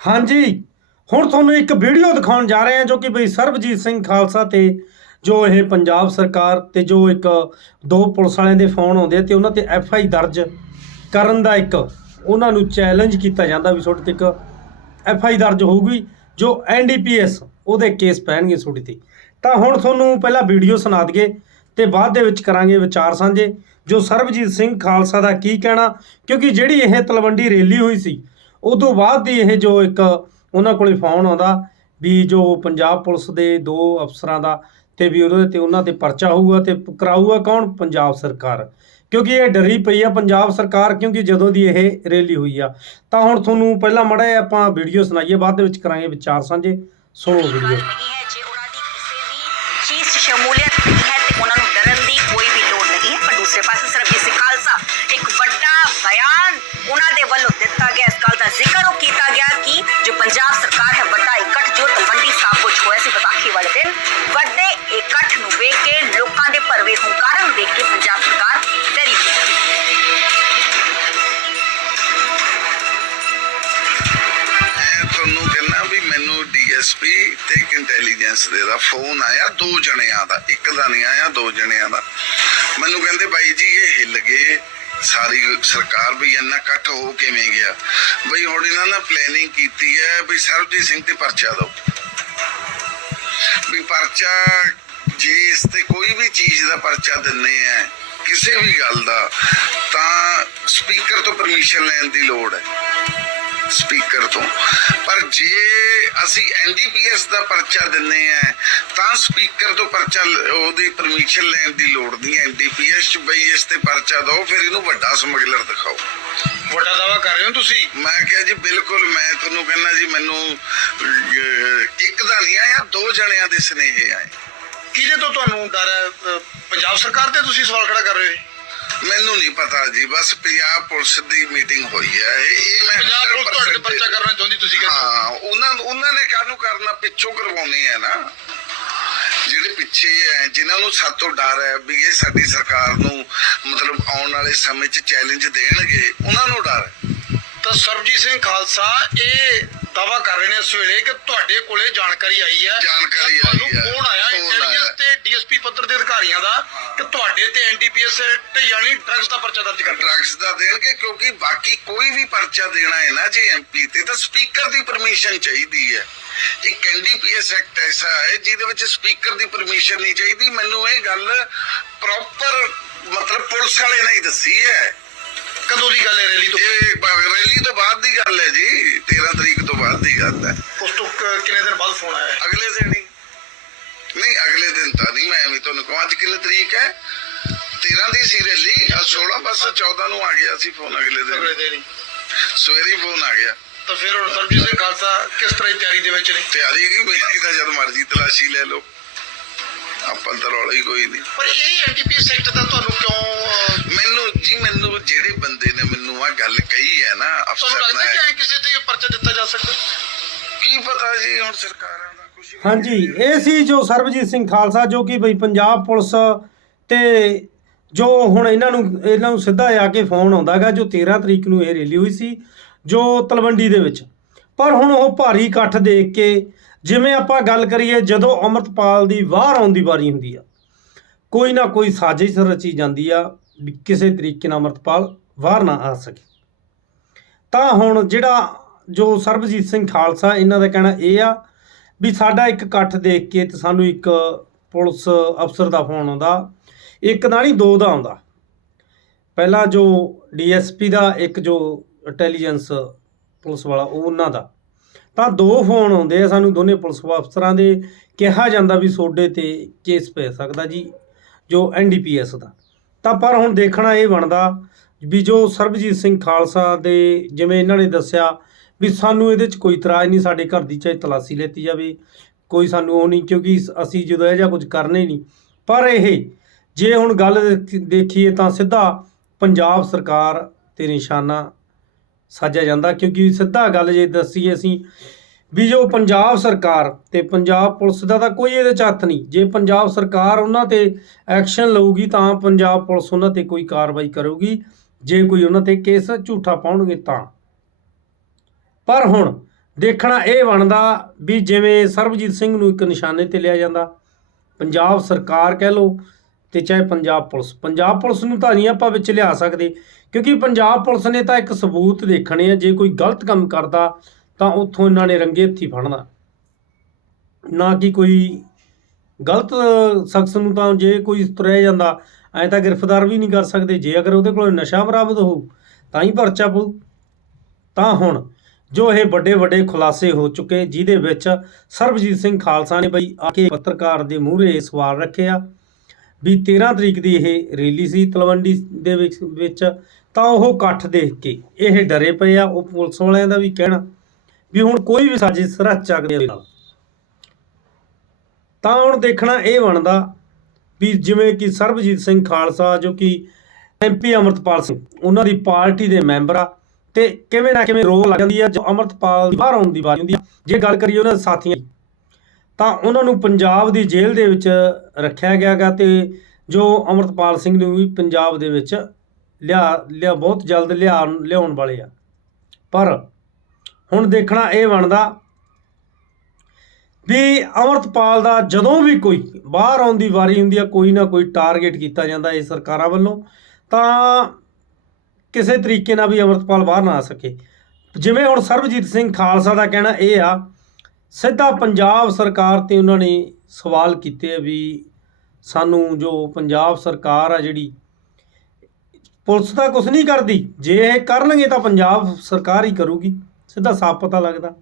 ਹਾਂਜੀ। ਹੁਣ ਤੁਹਾਨੂੰ ਇੱਕ ਵੀਡੀਓ ਦਿਖਾਉਣ ਜਾ ਰਹੇ ਹਾਂ ਜੋ ਕਿ ਬਈ ਸਰਬਜੀਤ ਸਿੰਘ ਖਾਲਸਾ ਤੇ ਜੋ ਇਹ ਪੰਜਾਬ ਸਰਕਾਰ ਤੇ ਜੋ ਇੱਕ ਦੋ ਪੁਲਿਸ ਵਾਲਿਆਂ ਦੇ ਫੋਨ ਆਉਂਦੇ ਆ ਤੇ ਉਹਨਾਂ ਤੇ ਐਫ ਆਈ ਦਰਜ ਕਰਨ ਦਾ ਇੱਕ ਉਹਨਾਂ ਨੂੰ ਚੈਲੰਜ ਕੀਤਾ ਜਾਂਦਾ ਵੀ ਤੁਹਾਡੇ ਤੇ ਇੱਕ ਐਫ ਆਈ ਦਰਜ ਹੋਊਗੀ, ਜੋ ਐੱਨ ਡੀ ਪੀ ਐਨਡੀਪੀਐਸ ਉਹਦੇ ਕੇਸ ਪੈਣਗੇ ਤੁਹਾਡੇ ਤੇ। ਤਾਂ ਹੁਣ ਤੁਹਾਨੂੰ ਪਹਿਲਾਂ ਵੀਡੀਓ ਸੁਣਾ ਦਈਏ ਤੇ ਬਾਅਦ ਦੇ ਵਿੱਚ ਕਰਾਂਗੇ ਵਿਚਾਰ ਸਾਂਝੇ, ਜੋ ਸਰਬਜੀਤ ਸਿੰਘ ਖਾਲਸਾ ਦਾ ਕੀ ਕਹਿਣਾ, ਕਿਉਂਕਿ ਜਿਹੜੀ ਇਹ ਤਲਵੰਡੀ ਰੈਲੀ ਹੋਈ ਸੀ ਉਦੋਂ ਬਾਅਦ ਦੀ ਇਹ ਜੋ ਇੱਕ ਉਹਨਾਂ ਕੋਲੇ ਫੋਨ ਆਉਂਦਾ ਵੀ ਜੋ ਪੰਜਾਬ ਪੁਲਿਸ ਦੇ ਦੋ ਅਫਸਰਾਂ ਦਾ ਤੇ ਵੀ ਉਹਦੇ ਤੇ ਉਹਨਾਂ ਤੇ ਪਰਚਾ ਹੋਊਗਾ ਤੇ ਕਰਾਊਗਾ ਕੌਣ? ਪੰਜਾਬ ਸਰਕਾਰ। ਕਿਉਂਕਿ ਇਹ ਡਰੀ ਪਈ ਆ ਪੰਜਾਬ ਸਰਕਾਰ ਕਿਉਂਕਿ ਜਦੋਂ ਦੀ ਇਹ ਰੈਲੀ ਹੋਈ ਆ। ਤਾਂ ਹੁਣ ਤੁਹਾਨੂੰ ਪਹਿਲਾਂ ਮੜਾ ਆਪਾਂ ਵੀਡੀਓ ਸੁਣਾਈਏ ਬਾਅਦ ਦੇ ਵਿੱਚ ਕਰਾਂਗੇ ਵਿਚਾਰ ਸਾਂਝੇ। ਸੁਣੋ ਵੀਡੀਓ। ਸ਼ਮੂਲੀਅਤ ਨਹੀਂ ਹੈ ਤੇ ਉਹਨਾਂ ਨੂੰ ਡਰਨ ਦੀ ਕੋਈ ਵੀ ਲੋੜ ਨਹੀਂ ਹੈ ਪਰ ਦੂਸਰੇ ਪਾਸੇ ਜ਼ਿਕਰ ਉਹ ਕੀਤਾ ਗਿਆ ਕਿ ਜੋ ਪੰਜਾਬ ਸਰਕਾਰ ਹੈ, ਵੱਡਾ ਇਕੱਠ ਜੋ ਤਲਵੰਡੀ ਸਾਹਿਬ ਵਿੱਚ ਹੋਇਆ ਸੀ ਵਿਸਾਖੀ ਵਾਲੇ ਦਿਨ, ਵੱਡੇ ਇਕੱਠ ਨੂੰ ਵੇਖ ਕੇ, ਲੋਕਾਂ ਦੇ ਭਰਵੇਂ ਹੁੰਕਾਰ ਨੂੰ ਦੇਖ ਕੇ ਪੰਜਾਬ ਸਰਕਾਰ ਡਰੀ ਤੁਹਾਨੂੰ ਕਹਿੰਦਾ ਵੀ ਮੈਨੂੰ ਡੀਐਸਪੀ ਤੇ ਇੰਟੈਲੀਜੈਂਸ ਦੇ ਦਾ ਫੋਨ ਆਇਆ, ਦੋ ਜਣਿਆਂ ਦਾ, ਇੱਕ ਦਾ ਨਹੀਂ ਆਇਆ, ਦੋ ਜਣਿਆਂ ਦਾ। ਮੈਨੂੰ ਕਹਿੰਦੇ ਬਾਈ ਜੀ, ਇਹ ਹਿੱਲ ਗਏ ਸਾਰੀ ਸਰਕਾਰ ਵੀ ਇੰਨਾ ਇਕੱਠ ਹੋ ਕਿਵੇਂ ਗਿਆ? ਬਈ ਹੁਣ ਇਹਨਾਂ ਨੇ ਪਲੈਨਿੰਗ ਕੀਤੀ ਹੈ ਵੀ ਸਰਬਜੀਤ ਸਿੰਘ ਤੇ ਪਰਚਾ ਦਿਓ। ਵੀ ਪਰਚਾ, ਜੇ ਇਸ ਤੇ ਕੋਈ ਵੀ ਚੀਜ਼ ਦਾ ਪਰਚਾ ਦਿੰਨੇ ਆ, ਕਿਸੇ ਵੀ ਗੱਲ ਦਾ, ਤਾਂ ਸਪੀਕਰ ਤੋਂ ਪਰਮਿਸ਼ਨ ਲੈਣ ਦੀ ਲੋੜ ਹੈ। ਸਪੀਕਰ ਤੋਂ। ਪਰ ਜੇ ਅਸੀਂ ਐਨਡੀਪੀਐਸ ਦਾ ਪਰਚਾ ਦਿੰਨੇ ਆ ਤਾਂ ਸਪੀਕਰ ਤੋਂ ਪਰਚਾ ਉਹਦੀ ਪਰਮਿਸ਼ਨ ਲੈਣ ਦੀ ਲੋੜ ਨਹੀਂ ਐਨਡੀਪੀਐਸ ਚ ਬਈ ਇਸ ਤੇ ਪਰਚਾ ਦਿਓ ਫਿਰ ਇਹਨੂੰ ਵੱਡਾ ਸਮਗਲਰ ਦਿਖਾਓ। ਵੱਡਾ ਦਾਵਾ ਕਰ ਰਹੇ ਹੋ ਤੁਸੀਂ? ਮੈਂ ਕਿਹਾ ਜੀ ਬਿਲਕੁਲ ਮੈਂ ਤੁਹਾਨੂੰ ਕਹਿੰਦਾ ਜੀ ਮੈਨੂੰ ਇੱਕ ਦਾ ਨਹੀਂ ਆਇਆ ਦੋ ਜਣਿਆਂ ਦੇ ਸੁਨੇਹੇ ਆਏ। ਕਿਹਦੇ ਤੋਂ ਤੁਹਾਨੂੰ ਡਰ ਹੈ? ਪੰਜਾਬ ਸਰਕਾਰ ਤੇ ਤੁਸੀਂ ਸਵਾਲ ਖੜਾ ਕਰ ਰਹੇ ਹੋ? ਮੈਨੂੰ ਨਹੀਂ ਪਤਾ ਜੀ ਬਸ ਪੰਜਾਬ ਪੁਲਿਸ ਦੀ ਮੀਟਿੰਗ ਹੋਈ ਹੈ। ਇਹ ਮੈਂ ਪੰਜਾਬ ਪੁਲਿਸ ਤੁਹਾਡੇ ਤੇ 100% ਪਰਚਾ ਕਰਨਾ ਚਾਹੁੰਦੀ ਤੁਸੀਂ ਕਹਿੰਦੇ ਕਰਨਾ ਪਿੱਛੋਂ ਕਰਵਾਉਣੇ ਆ ਨਾ। ਜਿਹੜੇ ਪਿੱਛੇ ਹੈ ਜਿਨ੍ਹਾਂ ਨੂੰ ਸਾਤੋਂ ਡਰ ਹੈ ਵੀ ਇਹ ਸਾਡੀ ਸਰਕਾਰ ਨੂੰ ਮਤਲਬ ਆਉਣ ਵਾਲੇ ਸਮੇਂ 'ਚ ਚੈਲੰਜ ਦੇਣਗੇ ਉਹਨਾਂ ਨੂੰ ਡਰ ਹੈ। ਤਾਂ ਸਰਬਜੀਤ ਸਿੰਘ ਖਾਲਸਾ ਇਹ ਦਾਵਾ ਕਰ ਰਹੇ ਨੇ ਇਸ ਵੇਲੇ ਕਿ ਤੁਹਾਡੇ ਕੋਲੇ ਜਾਣਕਾਰੀ ਆਈ ਹੈ। ਜਾਣਕਾਰੀ ਆਈ ਤੁਹਾਨੂੰ ਹੈ। ਫੋਨ ਆਇਆ ਇੰਟੈਲੀਜੈਂਸ ਪੱਧਰ ਦੇ ਅਧਿਕਾਰੀਆਂ ਦਾ ਕਿ ਤੁਹਾਡੇ ਤੇ ਐਨਡੀਪੀਐਸ ਤੇ ਯਾਨੀ ਡਰੱਗਸ ਦਾ ਪਰਚਾ ਦਰਜ ਕਰਨਾ ਡਰੱਗਸ ਦਾ ਦੇਣਗੇ ਕਿਉਂਕਿ ਬਾਕੀ ਕੋਈ ਵੀ ਪਰਚਾ ਦੇਣਾ ਹੈ ਨਾ ਜੇ ਐਮਪੀ ਤੇ ਤਾਂ ਸਪੀਕਰ ਦੀ ਪਰਮਿਸ਼ਨ ਚਾਹੀਦੀ ਹੈ। ਇੱਕ ਐਨਡੀਪੀਐਸ ਐਕਟ ਐਸਾ ਹੈ ਜਿਹਦੇ ਵਿੱਚ ਸਪੀਕਰ ਦੀ ਪਰਮਿਸ਼ਨ ਨਹੀਂ ਚਾਹੀਦੀ। ਮੈਨੂੰ ਇਹ ਗੱਲ ਪ੍ਰੋਪਰ ਮਤਲਬ ਪੁਲਿਸ ਵਾਲੇ ਨੇ ਹੀ ਦੱਸੀ ਹੈ। ਕਦੋਂ ਦੀ ਗੱਲ ਹੈ ਰੈਲੀ ਤੋਂ ਇਹ ਰੈਲੀ ਤੋਂ ਬਾਅਦ ਦੀ ਗੱਲ ਹੈ ਜੀ 13 ਤਰੀਕ ਤੋਂ ਬਾਅਦ ਦੀ ਗੱਲ ਹੈ। ਉਸ ਤੋਂ ਕਿੰਨੇ ਦਿਨ ਬਾਅਦ ਫੋਨ ਆਇਆ? ਅਗਲੇ ਦਿਨ ਨਹੀਂ ਅਗਲੇ ਦਿਨ ਤਾਂ ਨਹੀਂ ਮੈਂ ਐਵੇਂ ਤੁਹਾਨੂੰ ਕਹਾਂ। ਅੱਜ ਕਿੰਨੀ ਤਰੀਕ ਹੈ? 13 ਦੀ ਸੀ ਰੈਲੀ ਅੱਜ 16 ਬਸ 14 ਨੂੰ ਆ ਗਿਆ ਸੀ ਫੋਨ ਅਗਲੇ ਅਗਲੇ ਦਿਨ ਸਵੇਰੇ ਹੀ ਫੋਨ ਆ ਗਿਆ। ਤਾਂ ਫਿਰ ਹੁਣ ਸਰਬਜੀਤ ਸਿੰਘ ਖਾਲਸਾ ਕਿਸ ਤਰ੍ਹਾਂ ਦੀ ਤਿਆਰੀ ਦੇ ਵਿੱਚ ਨੇ? ਤਿਆਰੀ ਕੀ ਮੇਰੀ ਤਾਂ ਜਦ ਮਰਜ਼ੀ ਤਲਾਸ਼ੀ ਲੈ ਲਓ। ਆਪਾਂ ਤਾਂ ਰੌਲਾ ਹੀ ਕੋਈ ਨਹੀਂ। ਪਰ ਇਹ ਐਨਡੀਪੀਐਸ ਐਕਟ ਦਾ ਤੁਹਾਨੂੰ ਕਿਉਂ ਅਹ, ਮੈਨੂੰ ਜੀ ਮੈਨੂੰ ਜਿਹੜੇ ਬੰਦੇ ਨੇ ਮੈਨੂੰ ਆ ਗੱਲ ਕਹੀ ਹੈ ਨਾ ਤੁਹਾਨੂੰ ਅਫਸਰ ਲੱਗਦਾ ਕਿ ਨੇ ਐਂ ਕਿਸੇ ਤੇ ਪਰਚਾ ਦਿੱਤਾ ਜਾ ਸਕਦਾ? ਕੀ ਪਤਾ ਜੀ ਹੁਣ ਸਰਕਾਰਾਂ ਦਾ ਹਾਂਜੀ, ਇਹ ਸੀ ਜੋ ਸਰਬਜੀਤ ਸਿੰਘ ਖਾਲਸਾ, ਜੋ ਕਿ ਬਈ ਪੰਜਾਬ ਪੁਲਿਸ ਤੇ ਜੋ ਹੁਣ ਇਹਨਾਂ ਨੂੰ ਇਹਨਾਂ ਨੂੰ ਸਿੱਧਾ ਆ ਕੇ ਫੋਨ ਆਉਂਦਾਗਾ ਜੋ 13 ਤਰੀਕ ਨੂੰ ਇਹ ਰੈਲੀ ਹੋਈ ਸੀ, ਜੋ ਤਲਵੰਡੀ ਦੇ ਵਿੱਚ। ਪਰ ਹੁਣ ਉਹ ਭਾਰੀ ਇਕੱਠ ਦੇਖ ਕੇ, ਜਿਵੇਂ ਆਪਾਂ ਗੱਲ ਕਰੀਏ, ਜਦੋਂ ਅਮਰਤਪਾਲ ਦੀ ਵਾਰ ਆਉਣ ਦੀ ਵਾਰੀ ਹੁੰਦੀ ਆ, ਕੋਈ ਨਾ ਕੋਈ ਸਾਜ਼ਿਸ਼ ਰਚੀ ਜਾਂਦੀ ਆ ਵੀ ਕਿਸੇ ਤਰੀਕੇ ਨਾਲ ਅਮਰਤਪਾਲ ਬਾਹਰ ਨਾ ਆ ਸਕੇ। ਤਾਂ ਹੁਣ ਜਿਹੜਾ ਜੋ ਸਰਬਜੀਤ ਸਿੰਘ ਖਾਲਸਾ, ਇਹਨਾਂ ਦਾ ਕਹਿਣਾ ਇਹ ਆ ਵੀ ਸਾਡਾ ਇੱਕ ਇਕੱਠ ਦੇਖ ਕੇ ਤੇ ਸਾਨੂੰ ਇੱਕ ਪੁਲਿਸ ਅਫਸਰ ਦਾ ਫੋਨ ਆਉਂਦਾ, ਇੱਕ ਦਾ ਨਹੀਂ ਦੋ ਦਾ ਆਉਂਦਾ। ਪਹਿਲਾ ਜੋ ਡੀਐਸਪੀ ਦਾ, ਇੱਕ ਜੋ ਇੰਟੈਲੀਜੈਂਸ ਪੁਲਿਸ ਵਾਲਾ, ਉਹ ਉਹਨਾਂ ਦਾ। ਤਾਂ ਦੋ ਫੋਨ ਆਉਂਦੇ ਆ ਸਾਨੂੰ ਦੋਨੇ ਪੁਲਿਸ ਅਫਸਰਾਂ ਦੇ, ਕਿਹਾ ਜਾਂਦਾ ਵੀ ਸੋਡੇ ਤੇ ਕੇਸ ਪੈ ਸਕਦਾ ਜੀ, ਜੋ ਐਨਡੀਪੀਐਸ ਦਾ। ਤਾਂ ਪਰ ਹੁਣ ਦੇਖਣਾ ਇਹ ਬਣਦਾ ਵੀ ਜੋ ਸਰਬਜੀਤ ਸਿੰਘ ਖਾਲਸਾ ਦੇ ਜਿਵੇਂ ਇਹਨਾਂ ਨੇ ਦੱਸਿਆ ਵੀ ਸਾਨੂੰ ਇਹਦੇ 'ਚ ਕੋਈ ਇਤਰਾਜ਼ ਨਹੀਂ, ਸਾਡੇ ਘਰ ਦੀ ਚਾਹੇ ਤਲਾਸੀ ਲੈਤੀ ਜਾਵੇ, ਕੋਈ ਸਾਨੂੰ ਉਹ ਨਹੀਂ, ਕਿਉਂਕਿ ਅਸੀਂ ਜਦੋਂ ਇਹ ਜਿਹਾ ਕੁਝ ਕਰਨੇ ਨਹੀਂ। ਪਰ ਇਹ, ਜੇ ਹੁਣ ਗੱਲ ਦੇਖੀਏ ਤਾਂ ਸਿੱਧਾ ਪੰਜਾਬ ਸਰਕਾਰ ਤੇ ਨਿਸ਼ਾਨਾ ਸਾਜਿਆ ਜਾਂਦਾ, ਕਿਉਂਕਿ ਸਿੱਧਾ ਗੱਲ ਜੇ ਦੱਸੀਏ ਅਸੀਂ ਵੀ ਜੋ ਪੰਜਾਬ ਸਰਕਾਰ ਤੇ ਪੰਜਾਬ ਪੁਲਿਸ ਦਾ ਤਾਂ ਕੋਈ ਇਹਦੇ ਚ ਹੱਥ ਨਹੀਂ। ਜੇ ਪੰਜਾਬ ਸਰਕਾਰ ਉਹਨਾਂ ਤੇ ਐਕਸ਼ਨ ਲਊਗੀ ਤਾਂ ਪੰਜਾਬ ਪੁਲਿਸ ਉਹਨਾਂ ਤੇ ਕੋਈ ਕਾਰਵਾਈ ਕਰੂਗੀ। ਜੇ ਕੋਈ ਉਹਨਾਂ ਤੇ ਕੇਸ ਝੂਠਾ ਪਾਉਣਗੇ ਤਾਂ। ਪਰ ਹੁਣ ਦੇਖਣਾ ਇਹ ਬਣਦਾ ਵੀ ਜਿਵੇਂ ਸਰਬਜੀਤ ਸਿੰਘ ਨੂੰ ਇੱਕ ਨਿਸ਼ਾਨੇ ਤੇ ਲਿਆ ਜਾਂਦਾ, ਪੰਜਾਬ ਸਰਕਾਰ ਕਹਿ ਲਓ ਤੇ ਚਾਹੇ ਪੰਜਾਬ ਪੁਲਿਸ ਪੰਜਾਬ ਪੁਲਿਸ ਨੂੰ ਤਾਂ ਨਹੀਂ ਆਪਾਂ ਵਿੱਚ ਲਿਆ ਸਕਦੇ, ਕਿਉਂਕਿ ਪੰਜਾਬ ਪੁਲਿਸ ਨੇ ਤਾਂ ਇੱਕ ਸਬੂਤ ਦੇਖਣੇ ਆ, ਜੇ ਕੋਈ ਗਲਤ ਕੰਮ ਕਰਦਾ ਤਾਂ ਉੱਥੋਂ ਇਹਨਾਂ ਨੇ ਰੰਗੇ ਹੱਥੀ ਫੜਨਾ। ਨਾ ਕਿ ਕੋਈ ਗਲਤ ਸ਼ਖਸ ਨੂੰ ਤਾਂ ਜੇ ਕੋਈ ਤੁਰਿਆ ਜਾਂਦਾ, ਐ ਤਾਂ ਗ੍ਰਿਫਤਾਰ ਵੀ ਨਹੀਂ ਕਰ ਸਕਦੇ, ਜੇ ਅਗਰ ਉਹਦੇ ਕੋਲ ਨਸ਼ਾ ਬਰਾਮਦ ਹੋਊ ਤਾਂ ਹੀ ਪਰਚਾ ਪਊ। ਤਾਂ ਹੁਣ ਜੋ ਇਹ ਵੱਡੇ ਵੱਡੇ ਖੁਲਾਸੇ ਹੋ ਚੁੱਕੇ, ਜਿਹਦੇ ਵਿੱਚ ਸਰਬਜੀਤ ਸਿੰਘ ਖਾਲਸਾ ਨੇ ਬਈ ਆ ਕੇ ਪੱਤਰਕਾਰ ਦੇ ਮੂਹਰੇ ਇਹ ਸਵਾਲ ਰੱਖਿਆ ਵੀ 13 ਤਰੀਕ ਦੀ ਇਹ ਰੈਲੀ ਸੀ ਤਲਵੰਡੀ ਦੇ ਵਿੱਚ ਤਾਂ ਉਹ ਇਕੱਠ ਦੇਖ ਕੇ ਇਹ ਡਰੇ ਪਏ ਆ, ਉਹ ਪੁਲਿਸ ਵਾਲਿਆਂ ਦਾ ਵੀ ਕਹਿਣਾ ਵੀ ਹੁਣ ਕੋਈ ਵੀ ਸਾਜ਼ਿਸ਼ ਰਚ ਚੱਕਦੇ ਨਾਲ ਤਾਂ ਹੁਣ ਦੇਖਣਾ ਇਹ ਬਣਦਾ ਵੀ ਜਿਵੇਂ ਕਿ ਸਰਬਜੀਤ ਸਿੰਘ ਖਾਲਸਾ ਜੋ ਕਿ ਐਮਪੀ ਅਮਰਤਪਾਲ ਸਿੰਘ, ਉਹਨਾਂ ਦੀ ਪਾਰਟੀ ਦੇ ਮੈਂਬਰ ਆ ਤੇ ਕਿਵੇਂ ਨਾ ਕਿਵੇਂ ਰੋ ਲੱਗ ਜਾਂਦੀ ਹੈ ਜੋ ਅਮਰਤਪਾਲ ਦੀ ਬਾਹਰ ਆਉਣ ਦੀ ਵਾਰੀ ਹੁੰਦੀ ਆ। ਜੇ ਗੱਲ ਕਰੀਏ ਉਹਨਾਂ ਦੇ ਸਾਥੀਆਂ ਦੀ, ਤਾਂ ਉਹਨਾਂ ਨੂੰ ਪੰਜਾਬ ਦੀ ਜੇਲ੍ਹ ਦੇ ਵਿੱਚ ਰੱਖਿਆ ਗਿਆਗਾ ਤੇ ਜੋ ਅਮਰਤਪਾਲ ਸਿੰਘ ਨੂੰ ਵੀ ਪੰਜਾਬ ਦੇ ਵਿੱਚ ਲਿਆ ਲਿਆ ਬਹੁਤ ਜਲਦ ਲਿਆ ਲਿਆਉਣ ਵਾਲੇ ਆ। ਪਰ ਹੁਣ ਦੇਖਣਾ ਇਹ ਬਣਦਾ ਵੀ ਅਮਰਤਪਾਲ ਦਾ ਜਦੋਂ ਵੀ ਕੋਈ ਬਾਹਰ ਆਉਣ ਦੀ ਵਾਰੀ ਹੁੰਦੀ ਆ ਕੋਈ ਨਾ ਕੋਈ ਟਾਰਗੇਟ ਕੀਤਾ ਜਾਂਦਾ ਇਹ ਸਰਕਾਰਾਂ ਵੱਲੋਂ ਤਾਂ ਕਿਸੇ ਤਰੀਕੇ ਨਾਲ ਵੀ ਅਮਰਤਪਾਲ ਬਾਹਰ ਨਾ ਆ ਸਕੇ। ਜਿਵੇਂ ਹੁਣ ਸਰਬਜੀਤ ਸਿੰਘ ਖਾਲਸਾ ਦਾ ਕਹਿਣਾ ਇਹ ਆ, ਸਿੱਧਾ ਪੰਜਾਬ ਸਰਕਾਰ ਤੇ ਉਹਨਾਂ ਨੇ ਸਵਾਲ ਕੀਤੇ ਆ ਵੀ ਸਾਨੂੰ ਜੋ ਪੰਜਾਬ ਸਰਕਾਰ ਆ ਜਿਹੜੀ, ਪੁਲਿਸ ਤਾਂ ਕੁਝ ਨਹੀਂ ਕਰਦੀ, ਜੇ ਇਹ ਕਰਨਗੇ ਤਾਂ ਪੰਜਾਬ ਸਰਕਾਰ ਹੀ ਕਰੂਗੀ, ਸਿੱਧਾ ਸਾਫ਼ ਪਤਾ ਲੱਗਦਾ।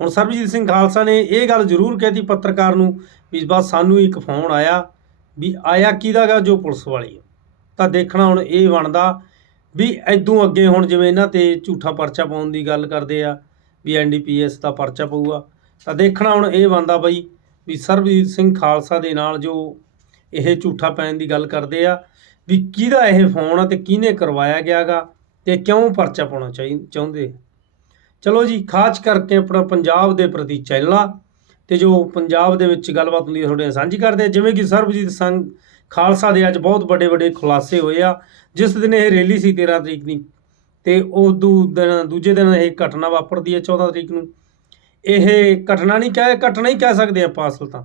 ਹੁਣ ਸਰਬਜੀਤ ਸਿੰਘ ਖਾਲਸਾ ਨੇ ਇਹ ਗੱਲ ਜ਼ਰੂਰ ਕਹਿਤੀ ਪੱਤਰਕਾਰ ਨੂੰ ਵੀ ਬਸ ਸਾਨੂੰ ਇੱਕ ਫੋਨ ਆਇਆ ਵੀ ਆਇਆ ਕਿਹਦਾ ਗਾ ਜੋ ਪੁਲਿਸ ਵਾਲੀ ਆ। ਤਾਂ ਦੇਖਣਾ ਹੁਣ ਇਹ ਬਣਦਾ ਵੀ ਐਦੋਂ ਅੱਗੇ ਹੁਣ ਜਿਵੇਂ ਇਹਨਾਂ ਤੇ ਝੂਠਾ ਪਰਚਾ ਪਾਉਣ ਦੀ ਗੱਲ ਕਰਦੇ ਆ, ਵੀ ਐਨਡੀਪੀਐਸ ਦਾ ਪਰਚਾ ਪਊਗਾ, ਤਾਂ ਦੇਖਣਾ ਹੁਣ ਇਹ ਬਣਦਾ ਬਈ ਵੀ ਸਰਬਜੀਤ ਸਿੰਘ ਖਾਲਸਾ ਦੇ ਨਾਲ ਜੋ ਇਹ ਝੂਠਾ ਪੈਣ ਦੀ ਗੱਲ ਕਰਦੇ ਆ, ਵੀ ਕਿਹਦਾ ਇਹ ਫੋਨ ਆ ਤੇ ਕਿਹਨੇ ਕਰਵਾਇਆ ਗਿਆਗਾ ਤੇ ਕਿਉਂ ਪਰਚਾ ਪਾਉਣਾ ਚਾਹੀ, ਚਾਹੁੰਦੇ ਚਲੋ ਜੀ, ਖਾਸ ਕਰਕੇ ਆਪਣਾ ਪੰਜਾਬ ਦੇ ਪ੍ਰਤੀ ਚੈਨਲਾਂ ਤੇ ਜੋ ਪੰਜਾਬ ਦੇ ਵਿੱਚ ਗੱਲਬਾਤ ਹੁੰਦੀ ਹੈ ਤੁਹਾਡੇ ਸਾਂਝੀ ਕਰਦੇ ਹਾਂ। ਜਿਵੇਂ ਕਿ ਸਰਬਜੀਤ ਸਿੰਘ ਖਾਲਸਾ ਦੇ ਅੱਜ ਬਹੁਤ ਵੱਡੇ ਵੱਡੇ ਖੁਲਾਸੇ ਹੋਏ ਆ। ਜਿਸ ਦਿਨ ਇਹ ਰੈਲੀ ਸੀ 13 ਤਰੀਕ ਦੀ, ਤੇ ਉਹ ਦਿਨ, ਦੂਜੇ ਦਿਨ ਇਹ ਘਟਨਾ ਵਾਪਰਦੀ ਹੈ 14 ਤਰੀਕ ਨੂੰ। ਇਹ ਘਟਨਾ ਨਹੀਂ ਕਹਿ, ਘਟਨਾ ਹੀ ਕਹਿ ਸਕਦੇ ਆਪਾਂ ਅਸਲ ਤਾਂ।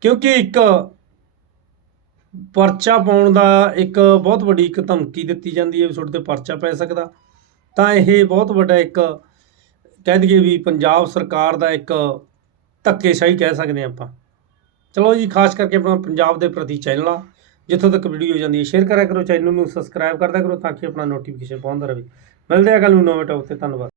ਕਿਉਂਕਿ ਇੱਕ ਪਰਚਾ ਪਾਉਣ ਦਾ ਇੱਕ ਬਹੁਤ ਵੱਡੀ ਇੱਕ ਧਮਕੀ ਦਿੱਤੀ ਜਾਂਦੀ ਹੈ ਵੀ ਤੁਹਾਡੇ ਤੇ ਪਰਚਾ ਪੈ ਸਕਦਾ। ਤਾਂ ਇਹ ਬਹੁਤ ਵੱਡਾ ਇੱਕ ਕਹਿ ਦਈਏ ਵੀ ਪੰਜਾਬ ਸਰਕਾਰ ਦਾ ਇੱਕ ਧੱਕੇਸ਼ਾਹੀ ਕਹਿ ਸਕਦੇ ਹਾਂ ਆਪਾਂ। ਚਲੋ ਜੀ, ਖਾਸ ਕਰਕੇ ਆਪਣਾ ਪੰਜਾਬ ਦੇ ਪ੍ਰਤੀ ਚੈਨਲ ਆ। ਜਿੱਥੋਂ ਤੱਕ ਵੀਡੀਓ ਜਾਂਦੀ ਹੈ ਸ਼ੇਅਰ ਕਰਿਆ ਕਰੋ ਚੈਨਲ ਨੂੰ ਸਬਸਕ੍ਰਾਈਬ ਕਰਦਾ ਕਰੋ ਤਾਂ ਕਿ ਆਪਣਾ ਨੋਟੀਫਿਕੇਸ਼ਨ ਪਹੁੰਚਦਾ ਰਹੇ। ਮਿਲਦੇ ਆ ਕੱਲ ਨੂੰ ਨਵੇਂ ਟੌਪ ਤੇ, ਧੰਨਵਾਦ।